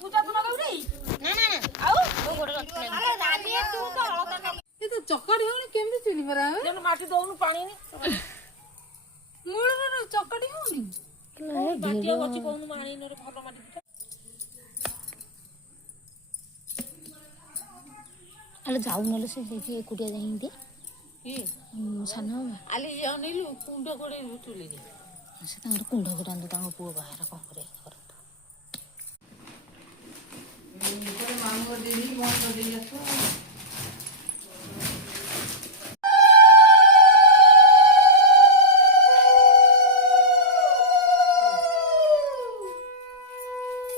ପୂଜା ତ ଲଗାଉନି ନା ନା ଆଉ ମୋ ଗୋଡ ରଖି ଆରେ ରାନୀ ତୁ ତ ଅଳତା ଏ ତ ଚକଡି ହଉନି କେମିତି ଚିନି ପରା ଯେନ ମାଟି ଦଉନୁ ପାଣି ନି ମୂଳର ଚକଡି ହଉନି ମାଟି ଅଛି କହୁନୁ ମାଣି ନରେ ଭଲ ମାଟି ଦିଟା ଆଲେ ଯାଉ ନଲେ ସେ ସେଇଠି ଏକୁଟିଆ ଯାଇଁନ୍ତି କି ସାନ ଆଲି ଅନେଇଲୁ କୁଣ୍ଡ ଗୋଡେ ତୁଲି ଦେ ସେ ତାଙ୍କର କୁଣ୍ଡ ଗୋଟାନ୍ତୁ ତାଙ୍କ ପୁଅ ବାହାର କଣ କରିବା କରନ୍ତୁ ମାମୁଁ ଦେଇ ବନ୍ଦ ଦେଇ ଆସ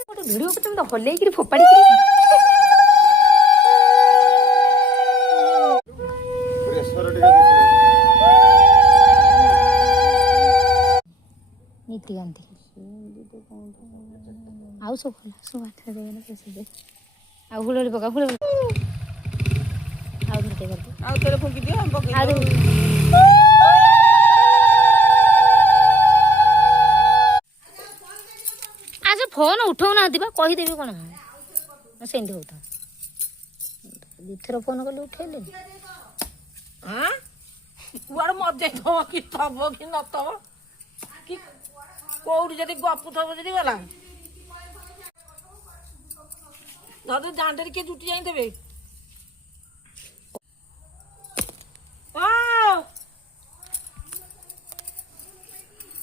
ଗୋଟେ ଭିଡିଓ କେତେ ତ ହଲେଇକିରି ଫୋପାଡିକିରି नीति गांधी आउ सब भल सब आठ देवे आउ हुड़ी पका हुड़ आउ धरते करते आउ तेरे फुकी दियो हम पके आज फोन उठाऊ ना कहीदेवी कौन सेमती होता दिथर फोन कले उठेले हाँ कुआड़ मजे थब कि थब कि नथब कि कोउडी जदी गपु थब जदी गला दादू जांडरी के जुटी जाई देबे ओ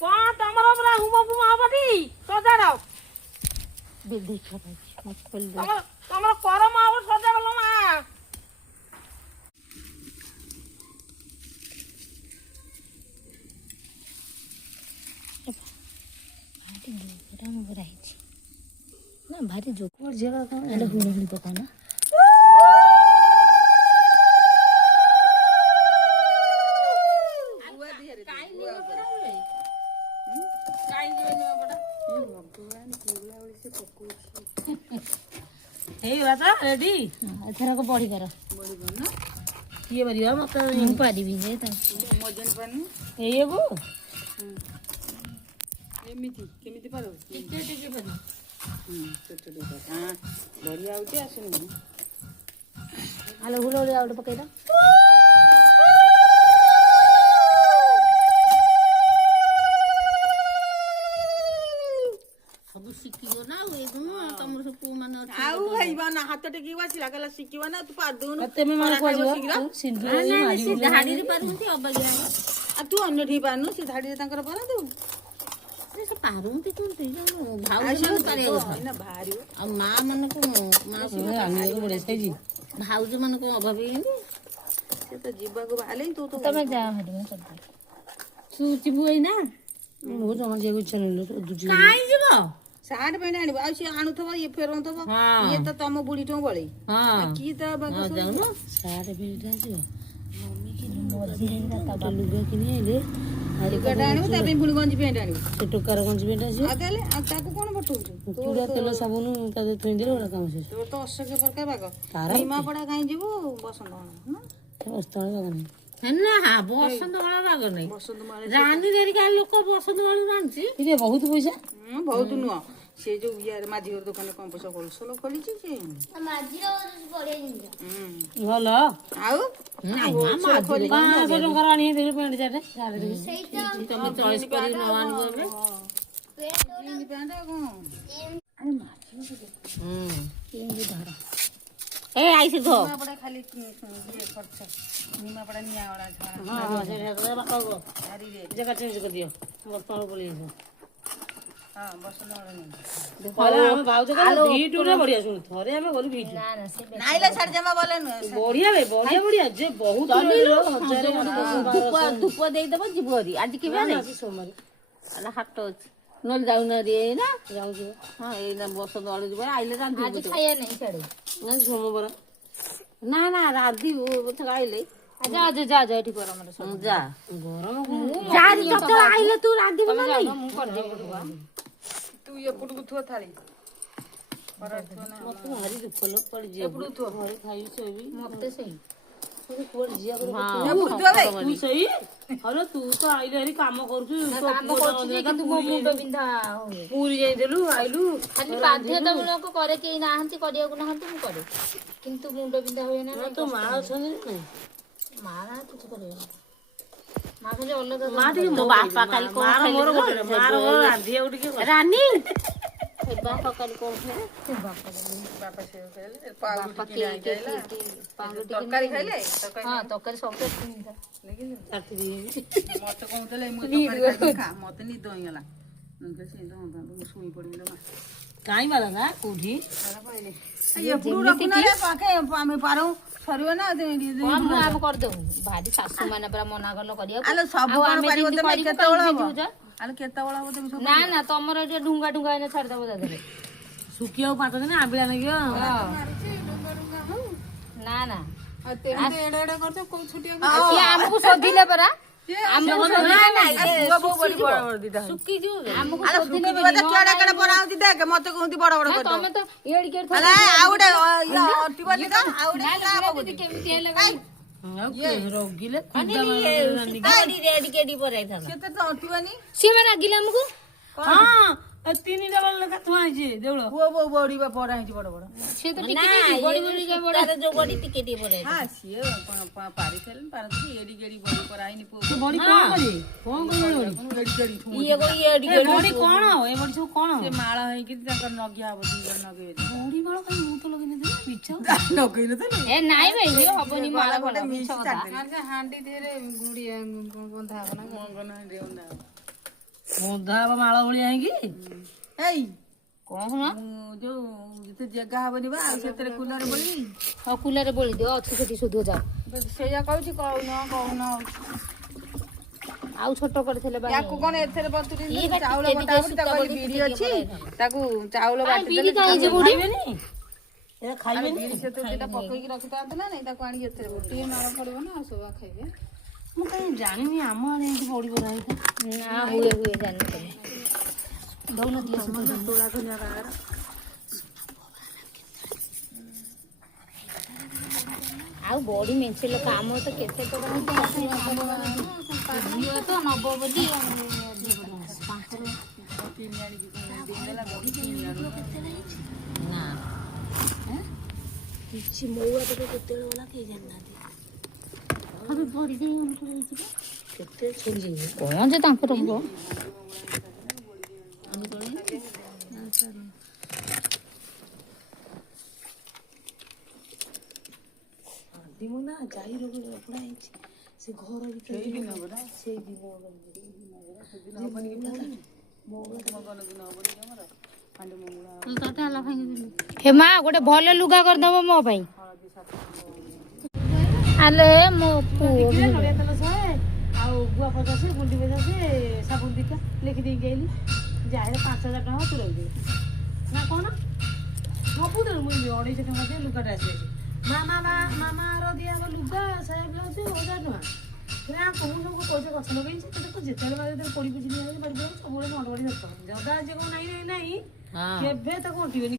कौन तमरो बरा हुम हुम हबडी सजाड़ो बेदी खराब मत खोल दे तमरो करम आव सजाड़लो मा ना भारी जो जगह कौन हुड़ी पका ना रेडी एथरा को बड़ी कर किए बरिया मत हम पारिबी जे त मजन पानी एगो एमिति केमिति पारो टिके टिके पानी छोट छोट हां बरिया उठी आसुनी आलो हुलोले आउट पकई दा सब शिकियो ना ए दुनु तमर सब पु मन आउ भाईबा ना हाथ टेकी वासिला गला शिकिवा ना तू पार दोनु तेमे मन को जो सिंधु मारी धाडी रे पारुंती अबगिरा आ तू अन्य ठी पारनु से धाडी रे तांकर पारा दू से पारुंती कोनती भाउ मन करे ना भारी आ मां मन को मां से आनी को बड़े सही भाउज मन को अभावी से तो जीवा को भाले तू तो तमे जा हरी में कर तू चिबुई ना मो जमा जे को चनलो दुजी काई जीवो साठ पेंट आनी आ से आनुथबो ये फेरंतबो ये तो तम बुढ़ी ठो बळी हां की त बाग जाउनो साठ पेंट आजो मम्मी के मर्जी रे ता लुगा किने ले हरी गडा आनी ता पे पुणी गंजी पेंट आनी से टोकार गंजी पेंट आजो आ देले आ ताको कोन बटुछु चूड़ा तेल साबुन ता दे थोइ दिले काम से तो तो असके प्रकार बाग सीमा पड़ा काई जीवो बसंत ना अस्तळ लगन ना हा बसंत वाला बाग नहीं बसंत मारे रानी देरी का लोक बसंत वाला रांची इरे बहुत पैसा बहुत नुआ से जो यार माझी घर दुकान कम पैसा होलसेल खोली से माझी बड़े भल आउ ना माझी 500 टका रानी दे पेंट जाटे तुम चॉइस करी न आनबो बे पेंट पेंट को अरे माझी ये धर ए आइसे धो निमा पड़ा खाली ये खर्च निमा पड़ा निया वाला झाड़ा हां से बाको अरे रे जगह चेंज कर दियो बर्तन बोली हां बसन वाला नहीं देखो हम भाव जगह वीडियो रे बढ़िया सुन थरे हमें बोली वीडियो ना ना से नाइला छाड़ जमा बोले न बढ़िया बे बढ़िया जे बहुत हजार धूप दे देबो जीवरी आज के बे नहीं सोमवार अला हाट अछि नल जाउ न रे ना जाऊ जो हां ए ना बस दळ जीव आइले रांधी आज खाया नहीं छाड़े ना सोमवार ना ना राधी बथ आइले जा जा जा जा एठी कर हमर सब जा गरम जा रे तो आइले तू रांधी बना नहीं मु कर दे तू ये पुटकु थो थाली पर ना मत भारी दुख लो पड़ जे पुटकु थो घरे खाई सोबी मते सही କୁଆଡେ ଯିବା ତୁ ସେଇ ହଲୋ ତୁ ତ ଆଇଲେ ହେରି କାମ କରୁଛୁ କାମ କରୁଛି ଯେ କିନ୍ତୁ ମୋ ମୁଣ୍ଡ ବିନ୍ଧା ହୁଏ। ପୁରୀ ଯାଇଥିଲୁ ଆଇଲୁ ଖାଲି ବାଧ୍ୟତାମୂଳକ କରେ, କେହି ନାହାନ୍ତି କରିବାକୁ ନାହାନ୍ତି ମୁଁ କରେ, କିନ୍ତୁ ମୁଣ୍ଡ ବିନ୍ଧା ହୁଏ ନା। ତୋ ମା ଅଛନ୍ତି ନା? ମା ନା କିଛି କରିବେନି, ମା ଖାଲି ଅଲଗା ମା ଟିକେ ତୋ ବାପା କାଲି କଣ ମୋର ଗୋଟେ ମାର ମୋର ରାନ୍ଧିବାକୁ ଟିକେ ରାନୀ ବାପା କାଲି କଣ ଖାଇଲେ? ତରକାରୀ ଖାଇଲେ? ହଁ ତରକାରୀ ସବୁ ମତେ କହୁଥିଲେ ମୁଁ ତରକାରୀ ଖାଇବି ଖା, ମତେ ନିଦ ହେଇଗଲା। ଶୋଇ ପଡିଲ କାଇଁ ବାଲା ନା କୋଉଠି ଏପଟୁ ରଖୁନା ପାଖେ ଆମେ ପାରୁ ସରିବ ନା ମୁଁ ଆମେ କରିଦବୁ। ଭାରି ଶାଶୁ ମାନେ ପୁରା ମନା କଲ କରିବାକୁ। ଆଲୋ ସବୁ ଆଉ କଣ ଆମେ ପାରିବ ଯେମିତି ତମେ କରିବୁ କେତେବେଳେ କାହିଁକି ହବ? ଯିବୁ ଯା? ଆଲୋ କେତେବେଳେ ହବ ତମେ ସବୁ? ନା ନା ତମର ଏଠି ଢୁଙ୍ଗା ଢୁଙ୍ଗା ଏଇନା ଛାଡିଦବ ତା ଦେହରେ। ଶୁଖିବାକୁ 5 ଦିନ ଆମ୍ବିଳା ଲାଗିବ। ନା ନା ସିଏ ଆମକୁ ଶୋଧିଲେ ପରା, ଆମକୁ ମତେ କୁହନ୍ତି ବଡ ବଡ କରିଦବ। ତମେ ତ ଏଡିକି ଆଉ ଗୋଟେ ଅଟିବନି ତ ଆଉ ଗୋଟେ କେମିତି ହେଲେ ରଗିଲେ କେତେ ତ ଅଟିବନି। ସିଏ ବା ରାଗିଲେ ଆମକୁ। ହଁ 3 ଡବଲ ଲେଖା ଥୁଆ ହେଇଛି ଦେଉଳ। ପୁଅ ବୋଉ ବଡି ବା ପଡା ହେଇଛି ବଡ ବଡ। ସିଏ ତ ଟିକେ ବଡି ବଡି ଯୋଉ ବଡି ଟିକେ ଟିକେ ପଡା ହଁ ସିଏ ପାରିଥିଲେ ପାରନ୍ତି ଏଡିକି ଏଡି ବଡି ପରା ହେଇନି ପୁଅ ବଡି କଣ କରିବେ? କଣ କରିବେ ବଡି କଣ ଏ ବଡି ସବୁ କଣ ସେ ମାଳ ହେଇକି ତାଙ୍କର ନଗିଆ ହବ 2 ଜଣ ନଗେଇବେ। ବଡି ମାଳ କାଇଁ ମୁଁ ତ ଲଗେଇନଥିଲି ମିଛ ନଗେଇ ନଥିଲି ଏ ନାଇଁ ଭାଇ ଇଏ ହବନି ମାଳ ଗୋଟେ ଭଲ ମିକ୍ସ ମିଛ କଥା। ହାଣ୍ଡି ଦେହରେ ଗୁଡିଆ ବନ୍ଧା ହବ ନା ମଙ୍ଗନ ହାଣ୍ଡି ବନ୍ଧା ହବ। ବନ୍ଧା ହବ ମାଳ ଭଳିଆ ହେଇକି। ଏଇ କଣ ଶୁଣ ଯୋଉ ଯେତେ ଜାଗା ହବନି ବା ଆଉ ସେଥିରେ କୁଲରେ ବୋଳିବି। ହଁ କୁଲାରେ ବୋଳି ଦିଅ, ଅଛି ସେଠି ସୁଧ ଯାଅ। ସେଇଆ କହୁଛି କହୁନ ଆଉ ଛୋଟ କରିଥିଲେ ବା ୟାକୁ କଣ ଏଥିରେ ବତୁରି ଚାଉଳ ବଟା ହବ ତାକୁ ବିରି ଅଛି ତାକୁ ଚାଉଳ ବାଟି ଦେଲେ ଖାଇବେନି ଏରା ଖାଇବେନି। ବିରି ସେଥିରେ ଦିଟା ପକେଇକି ରଖିଥାନ୍ତୁ ନା ନାଇଁ, ତାକୁ ଆଣିକି ଏଥିରେ ଗୋଟିଏ ମାଳ ପଡିବ ନା ଆଉ ସବୁ ଖାଇବେ। ମୁଁ କାଇଁ ଜାଣିନି ଆମ ଆଡେ ଏମିତି ବଡି ବଡା ହେଇଥାଏ। ନା ହୁଏ ଜାଣିନି। ଦଉନ ଦିଅ ତୋଳା ଧନିଆ ବାହାର ଆଉ ବଡି ମେଞ୍ଚେ ଲୋକ ଆମର ତ କେତେ ଟଙ୍କା ଝିଅ ତ ନବ ବୋଲି ନା କିଛି ମଉଆ ତକ କେତେବେଳେ ଗଲା କେହି ଜାଣିନାହାନ୍ତି। କେତେ ଛୁରୀ କଣ ଯେ ତାଙ୍କର ହବ। ନା ଯାଇ ରୋଗ ପଡା ହେଇଛି ସେ ଘର ଭିତରେ ହେ ମା ଗୋଟେ ଭଲ ଲୁଗା କରିଦବ ମୋ ପାଇଁ। ଆଲେ ମୋ ନଡ଼ିଆ ତେଲ 100 ଆଉ ଗୁଆ 50 ଗୁଣ୍ଡି 50 ସାବୁନ 2ଟା ଲେଖିଦେଇକି ଆଇଲି ଯାହେଲେ 5000 ଟଙ୍କା ତୁ ରହିଯିବୁ ନା କଣ ସବୁଠାରୁ ମୁଁ 250 ଟଙ୍କା দিয়ে ଲୁଗାଟା ଆସିଯାଇଛି। ମାମାର ଦିଆହବ ଲୁଗା 100 ବ୍ଲାଉଜ 1000 ଟଙ୍କା। ନା କୋଉ ଲୋକ ପଇସା ଗଛ ଲଗେଇଛି ଯେତେବେଳେ ବାଜିଲେ ପଡି ପୁଜି ସବୁବେଳେ ମଣ୍ଡ ବଡି ଦରକାର ଜଗା ଯେ କଣ ନାଇଁ କେବେ ତାକୁ ଅଣ୍ଟିବେନି।